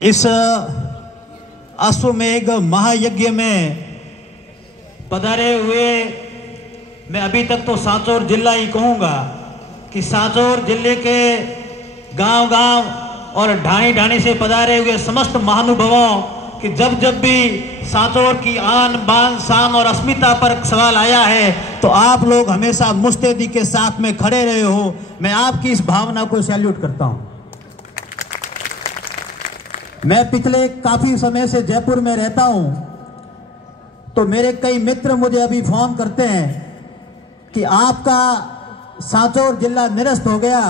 इस अश्वमेघ महायज्ञ में पधारे हुए मैं अभी तक तो सांचौर जिला ही कहूँगा कि सांचौर जिले के गांव-गांव और ढाणी-ढाणी से पधारे हुए समस्त महानुभावों कि जब जब भी सांचौर की आन बान शान और अस्मिता पर सवाल आया है तो आप लोग हमेशा मुस्तैदी के साथ में खड़े रहे हो। मैं आपकी इस भावना को सैल्यूट करता हूँ। मैं पिछले काफी समय से जयपुर में रहता हूं, तो मेरे कई मित्र मुझे अभी फोन करते हैं कि आपका सांचौर जिला निरस्त हो गया,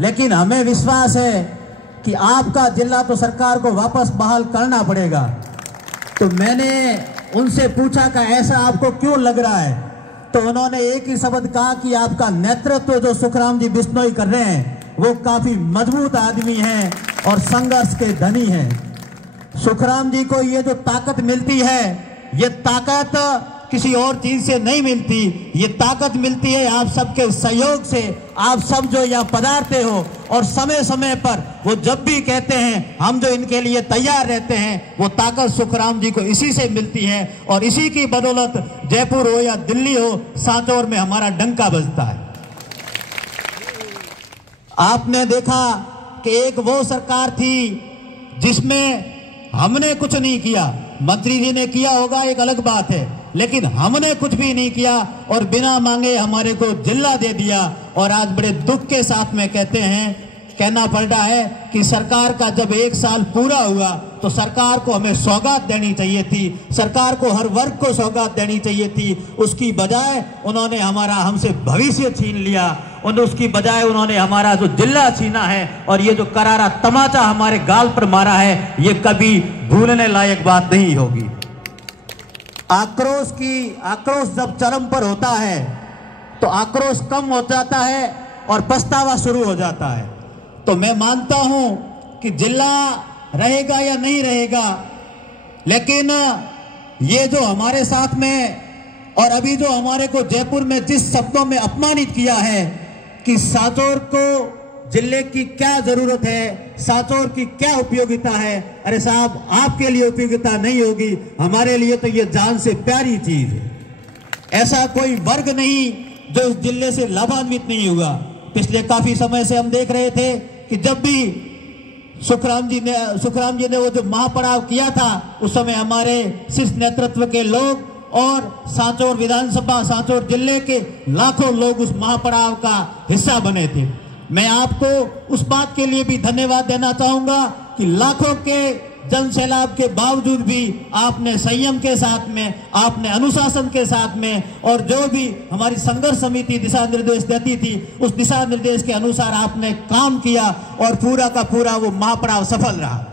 लेकिन हमें विश्वास है कि आपका जिला तो सरकार को वापस बहाल करना पड़ेगा। तो मैंने उनसे पूछा कि ऐसा आपको क्यों लग रहा है, तो उन्होंने एक ही शब्द कहा कि आपका नेतृत्व जो सुखराम जी बिश्नोई कर रहे हैं वो काफी मजबूत आदमी हैं और संघर्ष के धनी हैं। सुखराम जी को ये जो ताकत मिलती है, ये ताकत किसी और चीज से नहीं मिलती, ये ताकत मिलती है आप सबके सहयोग से। आप सब जो यहाँ पधारते हो और समय समय पर वो जब भी कहते हैं हम जो इनके लिए तैयार रहते हैं, वो ताकत सुखराम जी को इसी से मिलती है और इसी की बदौलत जयपुर हो या दिल्ली हो, सांचौर में हमारा डंका बजता है। आपने देखा कि एक वो सरकार थी जिसमें हमने कुछ नहीं किया, मंत्री जी ने किया होगा एक अलग बात है, लेकिन हमने कुछ भी नहीं किया और बिना मांगे हमारे को जिला दे दिया। और आज बड़े दुख के साथ में कहना पड़ता है कि सरकार का जब 1 साल पूरा हुआ तो सरकार को हमें सौगात देनी चाहिए थी, सरकार को हर वर्ग को सौगात देनी चाहिए थी। उसकी बजाय उन्होंने हमसे भविष्य छीन लिया, उसकी बजाय उन्होंने हमारा जो जिला छीना है और ये जो करारा तमाचा हमारे गाल पर मारा है, ये कभी भूलने लायक बात नहीं होगी। आक्रोश जब चरम पर होता है तो आक्रोश कम हो जाता है और पछतावा शुरू हो जाता है। तो मैं मानता हूं कि जिला रहेगा या नहीं रहेगा, लेकिन ये जो हमारे साथ में और अभी जो हमारे को जयपुर में जिस शब्दों में अपमानित किया है कि सांचौर को जिले की क्या जरूरत है, सांचौर की क्या उपयोगिता है, अरे साहब आपके लिए उपयोगिता नहीं होगी, हमारे लिए तो ये जान से प्यारी चीज है। ऐसा कोई वर्ग नहीं जो इस जिले से लाभान्वित नहीं हुआ। पिछले काफी समय से हम देख रहे थे कि जब भी सुखराम जी ने वो जो महापड़ाव किया था, उस समय हमारे शीर्ष नेतृत्व के लोग और सांचौर विधानसभा, सांचौर जिले के लाखों लोग उस महापड़ाव का हिस्सा बने थे। मैं आपको उस बात के लिए भी धन्यवाद देना चाहूंगा कि लाखों के जन सैलाब के बावजूद भी आपने संयम के साथ में, आपने अनुशासन के साथ में, और जो भी हमारी संघर्ष समिति दिशा निर्देश देती थी उस दिशा निर्देश के अनुसार आपने काम किया और पूरा का पूरा वो महापड़ाव सफल रहा।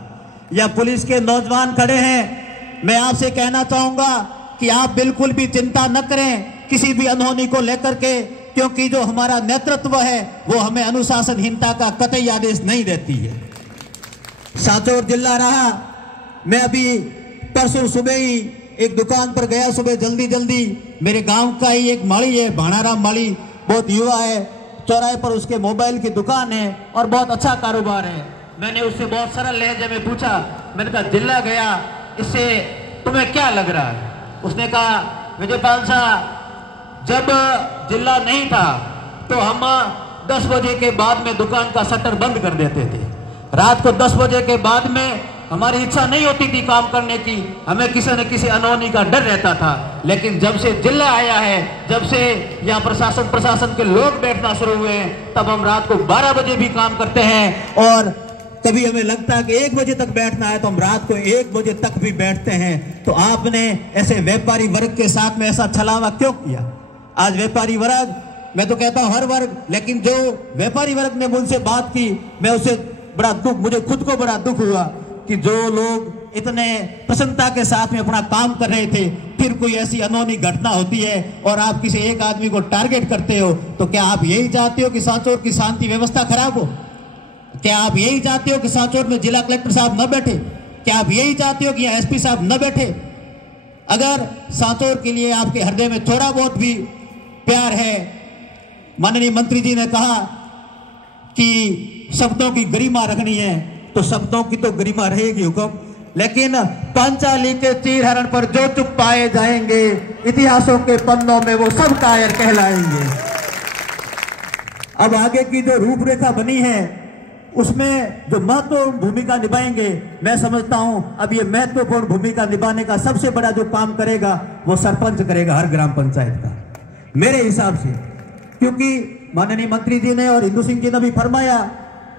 या पुलिस के नौजवान खड़े हैं, मैं आपसे कहना चाहूंगा कि आप बिल्कुल भी चिंता न करें किसी भी अनहोनी को लेकर के, क्योंकि जो हमारा नेतृत्व है वो हमें अनुशासनहीनता का कतई आदेश नहीं देती है। सांचौर जिला रहा। मैं अभी परसों सुबह ही एक दुकान पर गया, सुबह जल्दी मेरे गांव का ही एक माली है, भाणाराम माली, बहुत युवा है, चौराहे पर उसके मोबाइल की दुकान है और बहुत अच्छा कारोबार है। मैंने उससे बहुत सरल लहजे में पूछा, मैंने कहा जिला गया, इससे तुम्हें क्या लग रहा है? उसने कहा विजयपाल साहब, जब जिला नहीं था तो हम 10 बजे के बाद में दुकान का शटर बंद कर देते थे। रात को 10 बजे के बाद में हमारी इच्छा नहीं होती थी काम करने की, हमें किसी न किसी अनहोनी का डर रहता था। लेकिन जब से जिला आया है, जब से यहाँ प्रशासन के लोग बैठना शुरू हुए हैं, तब हम रात को 12 बजे भी काम करते हैं और कभी हमें लगता है कि 1 बजे तक बैठना है तो हम रात को 1 बजे तक भी बैठते हैं। तो आपने ऐसे व्यापारी वर्ग के साथ में ऐसा छलावा क्यों किया? आज व्यापारी वर्ग, मैं तो कहता हूं हर वर्ग, लेकिन जो व्यापारी वर्ग ने मुझसे बात की, मैं उसे बड़ा दुख, मुझे खुद को बड़ा दुख हुआ कि जो लोग इतने प्रसन्नता के साथ में अपना काम कर रहे थे, फिर कोई ऐसी अनहोनी घटना होती है और आप किसी एक आदमी को टारगेट करते हो। तो क्या आप यही चाहते हो कि सांचौर की शांति व्यवस्था खराब हो? क्या आप यही चाहते हो कि सांचौर में जिला कलेक्टर साहब न बैठे? क्या आप यही चाहते हो कि यहाँ एसपी साहब न बैठे? अगर सांचौर के लिए आपके हृदय में थोड़ा बहुत भी प्यार है, माननीय मंत्री जी ने कहा कि शब्दों की गरिमा रखनी है, तो शब्दों की तो गरिमा रहेगी हुक्म, लेकिन पांचाली के चीरहरण पर जो चुप पाए जाएंगे, इतिहासों के पन्नों में वो सब कायर कहलाएंगे। अब आगे की जो रूपरेखा बनी है उसमें जो महत्वपूर्ण भूमिका निभाएंगे, मैं समझता हूं अब ये महत्वपूर्ण भूमिका निभाने का सबसे बड़ा जो काम करेगा वो सरपंच करेगा हर ग्राम पंचायत का, मेरे हिसाब से। क्योंकि माननीय मंत्री जी ने और हिंदू सिंह जी ने भी फरमाया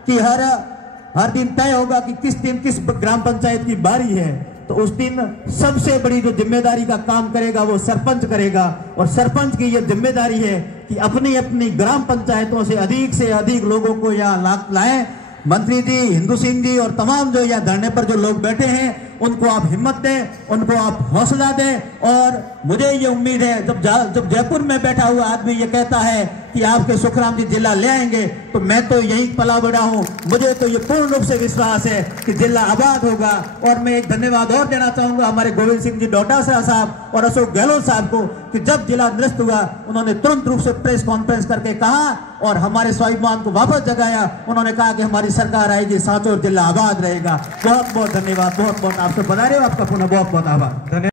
कि हर दिन तय होगा कि किस दिन किस ग्राम पंचायत की बारी है, तो उस दिन सबसे बड़ी जो जिम्मेदारी का काम करेगा वो सरपंच करेगा। और सरपंच की ये जिम्मेदारी है कि अपनी अपनी ग्राम पंचायतों से अधिक लोगों को यहाँ लाएं। मंत्री जी, हिंदू सिंह जी और तमाम जो यहाँ धरने पर जो लोग बैठे हैं उनको आप हिम्मत दें, उनको आप हौसला दें। और मुझे ये उम्मीद है जब जयपुर में बैठा हुआ आदमी ये कहता है कि आपके सुखराम जी जिला ले आएंगे, तो मैं तो यही पला बड़ा हूं, मुझे तो ये पूर्ण रूप से विश्वास है कि जिला आबाद होगा। और मैं एक धन्यवाद और देना चाहूंगा हमारे गोविंद सिंह जी डोटासरा साहब और अशोक गहलोत साहब को कि जब जिला निरस्त हुआ उन्होंने तुरंत रूप से प्रेस कॉन्फ्रेंस करके कहा और हमारे स्वाभिमान को वापस जगाया। उन्होंने कहा कि हमारी सरकार आएगी, सांचौर जिला आबाद रहेगा। बहुत बहुत धन्यवाद, बहुत बहुत आपसे बधा रहे हो, आपका पुनः बहुत बहुत आभार। धन्यवाद।